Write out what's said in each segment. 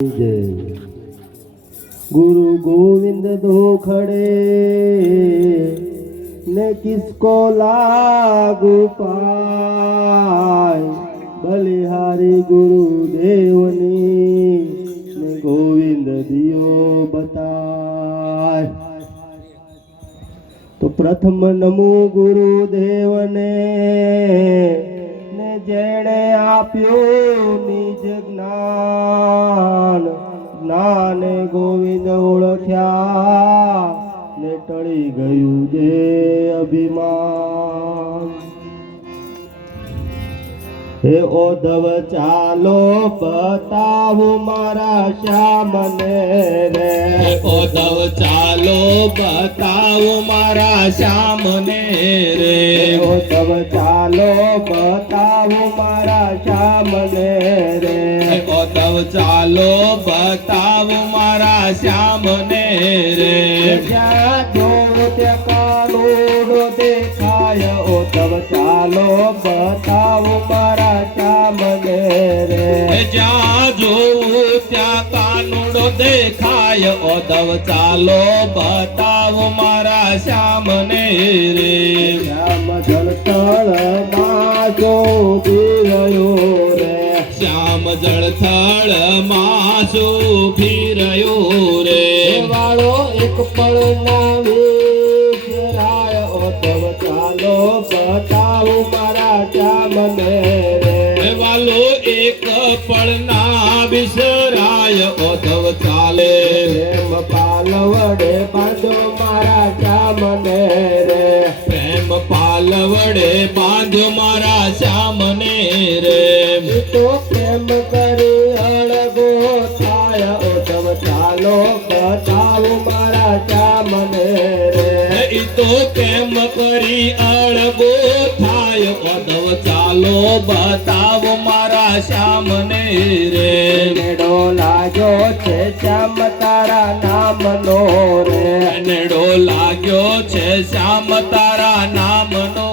जय गुरु गोविंद दो खड़े ने किसको लागू पाए बलिहारी गुरुदेव ने गोविंद दियो बताए। तो प्रथम नमो गुरुदेव ने जेणे आप्यो निज ज्ञान ज्ञान गोविंद ओळख्या ने टળી ગયું જે અભિમાન। हे ओधव चालो बतावो मारा श्यामने रे, ओधव चालो बतावो मारा श्यामने रे, ओधव चालो बतावो मारा श्यामने रे, ओधव चालो बतावो मारा श्यामने रे। ज्યાં જોઉં ત્યાં કાનૂડો દેખાય ઓધવ ચાલો बतावो मारा श्यामने रे, જ્યાં જોઉં ત્યાં કાનુડો દેખાય ઓધવ ચાલો બતાવો મારા શ્યામને રે। શ્યામ જળતળ માં શોભી રહ્યો રે, શ્યામ જળથળ માં શોભી રહ્યો રે, વાળો એક પળ ના વિસરાય ઓધવ ચાલો बतावो मारा श्यामने रे, વાલો એક પળ ના વિસરાય ઓધવ ચાલે, પ્રેમ પાલ વડે બાંધો મારા શ્યામને રે, પ્રેમ પાલ વડે બાંધ્યો મારા શ્યામને રે। તો પ્રેમ કરી અળગો થાય ઓધવ ચાલો बतावो मारा श्याમને रे, ઈ તો કેમ કરી અળગો થાય ઓધવ ચાલો બતાવો મારા શ્યામને રે। નેડો લાગ્યો છે શ્યામ તારા નામનો રે, નેડો લાગ્યો છે શ્યામ તારા નામનો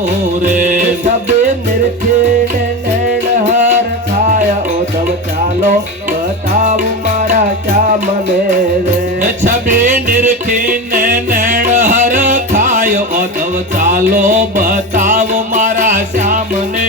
રે, સબે નિરખીને નેણ હર ખાય ઓધવ ચાલો बतावो मारा श्याમને રે, છબે નિરખીને નેણ હર ખાય ઓધવ ચાલો બતાવો મારા શ્યામને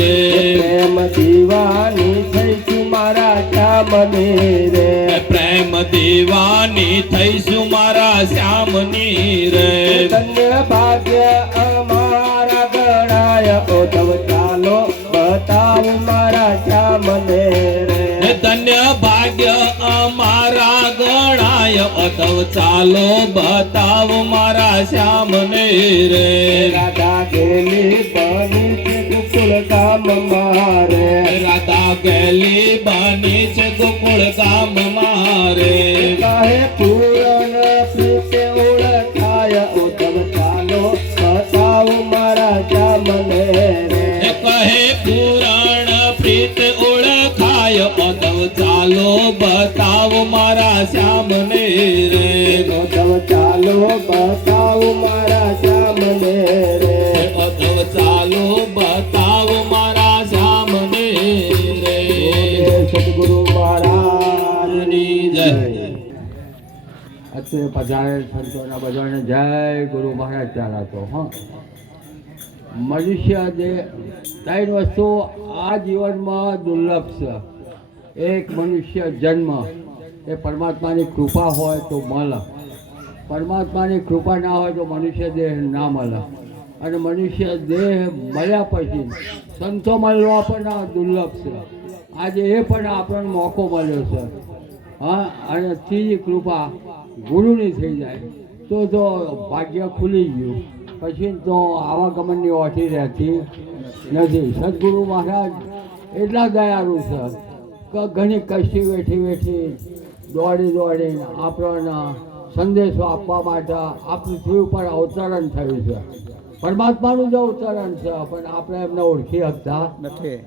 રે। પ્રેમ દીવાની થઈશું મારા શ્યામને રે, પ્રેમ દીવાની થઈશું મારા શ્યામની રે। ધન્ય ભાગ્ય અમારા ગણાય ઓધવ ચાલો बतावो मारा श्याમને रे, ધન્ય ભાગ્ય અમારા ગણાય ઓધવ ચાલો બતાવો મારા શ્યામને રે। રાધા ગેલી બની છે ગોકુળ ગામ મારે, રાધા ગેલી બની છે ગોકુળ ગામ મારે, કહે પૂરણ પ્રીતે ઓળખાય ઓધવ ચાલો बतावो मारा श्याમને रे, કહે પુરાણ પ્રીત ઓળખાય ઓધવ ચાલો બતાવો મારા શ્યામને રે। ઓધવ ચાલો बतावो मारा श्याમને रे, ઓધવ ચાલો બતાવો મારા શ્યામને રે। સદગુરુ મહારાજની જય। અત્યારે પધારેલ સંતોના બધાને જય ગુરુ મહારાજ ચાલા તો હા મનુષ્ય જે ત્રણ વસ્તુ આ જીવનમાં દુર્લભ છે। એક મનુષ્ય જન્મ એ પરમાત્માની કૃપા હોય તો મળે, પરમાત્માની કૃપા ના હોય તો મનુષ્ય દેહ ના મળે, અને મનુષ્ય દેહ મળ્યા પછી સંતો મળવા પણ આ દુર્લભ છે। આજે એ પણ આપણને મોકો મળ્યો છે હા, અને ત્રીજી કૃપા ગુરુની થઈ જાય તો ભાગ્ય ખુલી ગયું, પછી તો આવાગમનની ઓઠી રહેતી નથી। સદગુરુ મહારાજ એટલા દયાળુ છે કે ઘણી કષ્ટી વેઠી વેઠી દોડીને આપણને સંદેશો આપવા માટે આ પૃથ્વી ઉપર અવતરણ થયું છે। પરમાત્માનું જ અવતરણ છે પણ આપણે એમને ઓળખી શકતા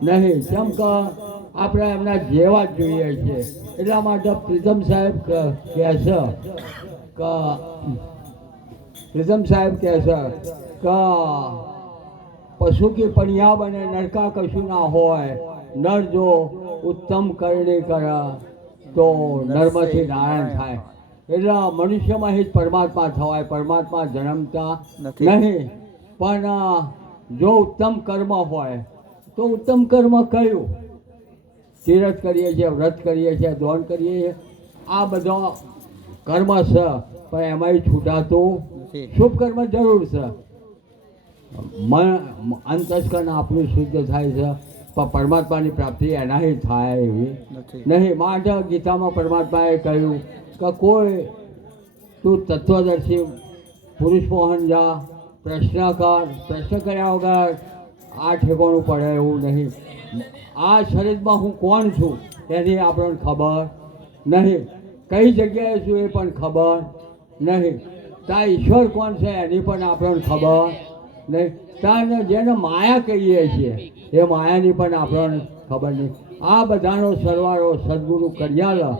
નહીં, કેમ કે આપણે એમના જેવા જ જોઈએ છીએ। એટલા માટે પ્રીતમ સાહેબ કહે છે કે प्रीतम साहेब कैसा का पशु की पनिया बने नरका कशु ना होय, नर जो उत्तम करने करा તો નર્મથી નારાયણ થાય. એટલે મનુષ્યમાં જ પરમાત્મા થવાય, પરમાત્મા જન્મતા નહીં. પણ જો ઉત્તમ કર્મ હોય તો ઉત્તમ કર્મ કયું? તીરથ કરીએ છીએ, વ્રત કરીએ છીએ, દોન કરીએ છીએ, આ બધા કર્મ છે, પણ એમાંય છૂટાતું શુભ કર્મ જરૂર છે. અંતસ્કરણ આપણું શુદ્ધ થાય છે, પણ પરમાત્માની પ્રાપ્તિ એનાથી થાય એવી નહીં. માટે ગીતામાં પરમાત્માએ કહ્યું કે કોઈ તું તત્વદર્શી પુરુષ મોહન જા, પ્રશ્ન કર, પ્રશ્ન કર્યા વગર આ ઠેકાણું પડે એવું નહીં. આ શરીરમાં હું કોણ છું એની આપણને ખબર નહીં, કઈ જગ્યાએ છું એ પણ ખબર નહીં, ત્યાં ઈશ્વર કોણ છે એની પણ આપણને ખબર નહીં, ત્યાં જેને માયા કહીએ છીએ એ માયાની પણ આપણને ખબર નહીં. આ બધાનો સરવાળો સદગુરુ કર્યા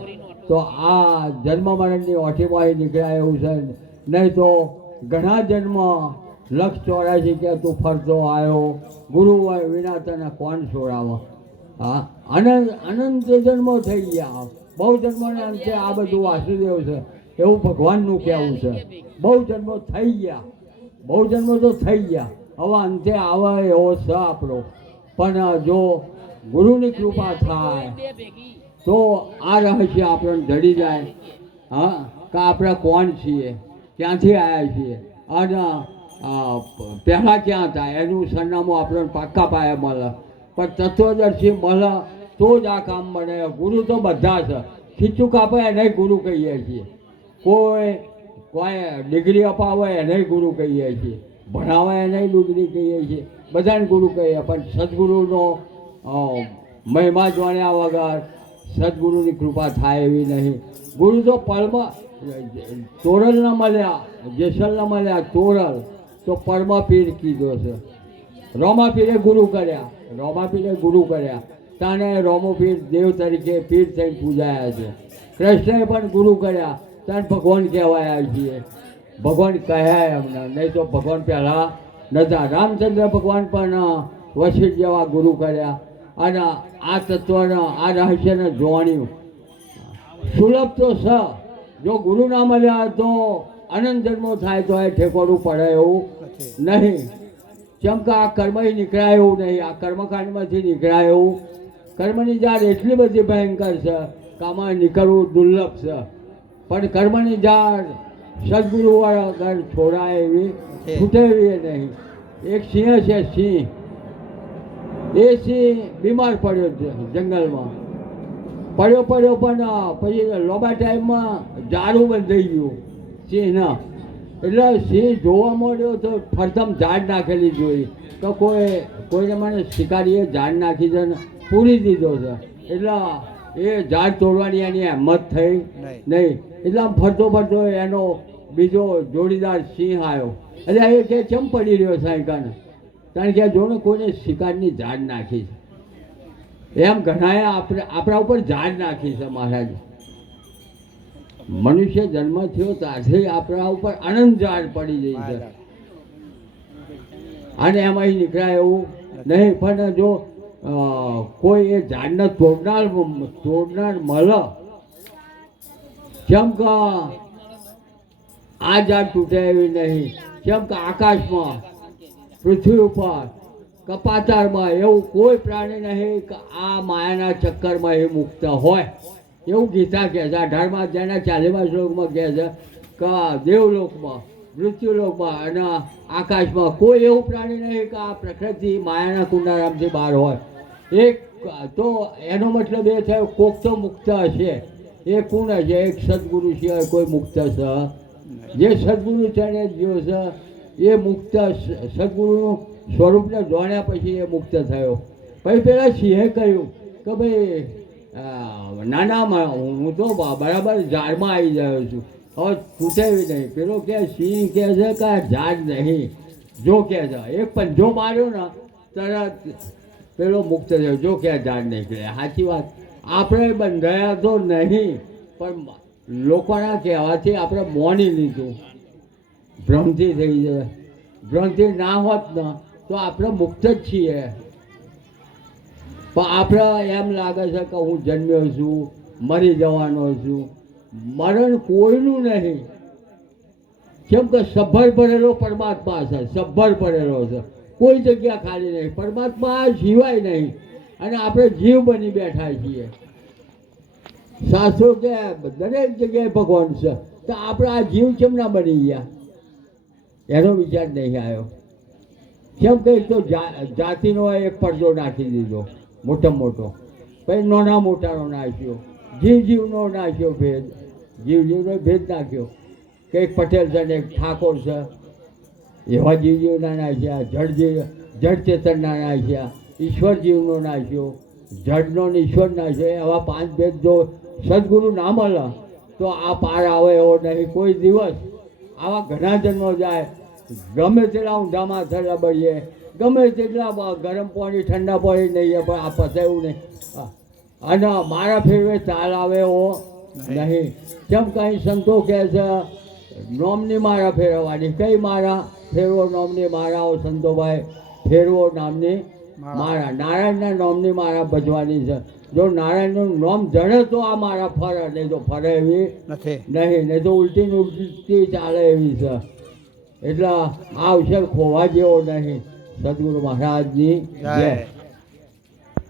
તો આ જન્મ મરણની ઓઠીમાંથી નીકળ્યા એવું છે. નહીં તો ઘણા જન્મ 184 કે તું ફરતો આવ્યો, ગુરુ વિના તને કોણ છોડાવો. હા, અનંત જન્મો થઈ ગયા, બહુ જન્મોને અંતે આ બધું વાસુદેવ છે એવું ભગવાનનું કહેવું છે. બહુ જન્મો થઈ ગયા, બહુ જન્મો તો થઈ ગયા, હવે અંતે આવે એવો છે આપણો. પણ જો ગુરુની કૃપા થાય તો આ રહસ્ય આપણને જડી જાય. હા, કે આપણે કોણ છીએ, ક્યાંથી આવ્યા છીએ અને પહેલાં ક્યાં હતા એનું સરનામું આપણને પાક્કા પાયે મળે. પણ તત્વદર્શી મળે તો જ આ કામ બને. ગુરુ તો બધા છે, ખીચું કાપે એને ગુરુ કહીએ છીએ, કોઈ ડિગ્રી અપાવે એને ગુરુ કહીએ છીએ, ભણાવે એને ડિગ્રી કહીએ છીએ, બધાને ગુરુ કહીએ. પણ સદગુરુનો મહિમા જાણ્યા વગર સદગુરુની કૃપા થાય એવી નહીં. ગુરુ તો પળમાં તોરલ ન મળ્યા, જેસલ ન મળ્યા, તોરલ તો પરમા પીર કીધો છે. રોમા પીરે ગુરુ કર્યા, રોમા પીરે ગુરુ કર્યા, તાને રોમો પીર દેવ તરીકે પીર થઈને પૂજાયા છે. કૃષ્ણએ પણ ગુરુ કર્યા, તાને ભગવાન કહેવાયા છીએ. ભગવાન કહ્યા એમને, નહીં તો ભગવાન પહેલાં નહોતા. રામચંદ્ર ભગવાન પણ વશિષ્ઠ જેવા ગુરુ કર્યા અને આ તત્વને, આ રહસ્યને જોણ્યું. સુલભ તો છે, જો ગુરુ ના મળ્યા તો અનંત જન્મો થાય તો એ ઠેકોડું પડે એવું નહીં. કેમ કે આ કર્મથી નીકળાય એવું નહીં, આ કર્મકાંડમાંથી નીકળાય એવું. કર્મની ઝાડ એટલી બધી ભયંકર છે કે આમાં નીકળવું દુર્લભ છે. પણ કર્મની ઝાડ સદગુરુ વગર છોડાય એવી, છૂટે એવી નહીં. એક સિંહ છે, સિંહ, એ સિંહ બીમાર પડ્યો છે જંગલમાં, પડ્યો પણ પછી લોબા ટાઈમમાં ઝાડું બંધાઈ ગયું સિંહના. એટલે સિંહ જોવા મળ્યો તો ફરતમ ઝાડ નાખેલી જોઈ તો કોઈને મને શિકારીએ ઝાડ નાખી છે ને પૂરી દીધો છે. એટલે એ ઝાડ તોડવાની એની હિંમત થઈ નહીં. એટલે આમ ફરતો એનો બીજો જોડીદાર સિંહ આવ્યો. એટલે એ કે કેમ પડી રહ્યો સાયકાને? કારણ કે જો ને કોઈને શિકારની ઝાડ નાખી છે, એમ ઘણાએ આપણા ઉપર ઝાડ નાખી છે મહારાજ. મનુષ્ય જન્મ થયો ત્યારથી આપણા ઉપર અનંત ઝાડ પડી જાય છે અને એમાં નીકળાય એવું નહીં. પણ જો કોઈ એ ઝાડને તોડનાર મળે, કેમ કે આ ઝાડ તૂટે એવી નહીં, કેમ કે આકાશમાં, પૃથ્વી ઉપર, કપાતારમાં એવું કોઈ પ્રાણી નહીં કે આ માયાના ચક્કરમાં એ મુક્ત હોય એવું ગીતા કહે છે. 18મા અધ્યાયના 40મા શ્લોકમાં કહે છે કે દેવલોકમાં, મૃત્યુલોકમાં અને આકાશમાં કોઈ એવું પ્રાણી નહીં કે આ પ્રકૃતિ માયાના કુંડારામથી બહાર હોય. એક તો એનો મતલબ એ થયો કોક તો મુક્ત હશે. એ કોણ હશે? એક સદગુરુ સિવાય કોઈ મુક્ત છે? જે સદગુરુ ચરણે જ્યો છે એ મુક્ત, સદગુરુનું સ્વરૂપને જાણ્યા પછી એ મુક્ત થયો. પછી પેલા સિંહે કહ્યું કે ભાઈ નાના હું તો બરાબર ઝાડમાં આવી ગયો છું, હવે તૂટે એવી નહીં. પેલો કે સિંહ કહે છે કે આ ઝાડ નહીં, જો કહે છે એક પંજો માર્યો ને તરત પેલો મુક્ત થયો. જો કે ઝાડ નહીં કહે, સાચી વાત. આપણે બંધાયા તો નહીં, પણ લોકોના કહેવાથી આપણે મોની લીધું, ભ્રાંતિ થઈ જાય. ભ્રાંતિ ના હોત ને તો આપણે મુક્ત જ છીએ. પણ આપણે એમ લાગે છે કે હું જન્મ્યો છું, મરી જવાનો છું. મરણ કોઈનું નહીં. કેમ કે સભર ભરેલો પરમાત્મા છે, સભર ભરેલો છે, કોઈ જગ્યા ખાલી નહીં. પરમાત્મા જીવાય નહીં અને આપણે જીવ બની બેઠા છીએ. શાસ્ત્રો કે દરેક જગ્યાએ ભગવાન છે, તો આપણે આ જીવ કેમ ના બની ગયા એનો વિચાર નહીં આવ્યો. કેમ કે તો જાતિનો એક પડદો નાખી દીધો મોટો મોટો, પછી નાના મોટાનો નાખ્યો, જીવનો નાખ્યો ભેદ, જીવનો ભેદ નાખ્યો કે એક પટેલ છે ને એક ઠાકોર છે, એવા જીવના નાખ્યા. જડ ચેતનના નાખ્યા, ઈશ્વર જીવનો નાખ્યો, જડનો ને ઈશ્વર નાખ્યો. એવા 5 ભેદ જો સદગુરુ ના મળે તો આ પાર આવે એવો નહીં કોઈ દિવસ. આવા ઘણા જન્મો જાય, ગમે તેટલા ઊંધામાં થયેલા બળીએ, ગમે તેટલા ગરમ પાણી ઠંડા પાણી નહીં, પણ આ પસાયું નહીં. અને મારા ફેરવે ચાલ આવે એવો નહીં. કેમ કંઈ સંતો કહે છે નોમની મારા ફેરવવાની, કઈ મારા ફેરવો નોમની મારા સંતોભાઈ, ફેરવો નામની મારા, નારાયણના નોમની મારા ભજવાની છે. જો નારાયણનું નામ જડે તો આ મારા ફરે, નહીં તો ફરે એવી નહીં, નહીં તો ઉલટી ને ઉલટી ચાલે એવી છે. એટલે આ અવસર ખોવા જેવો નહીં. સદગુરુ મહારાજની જય.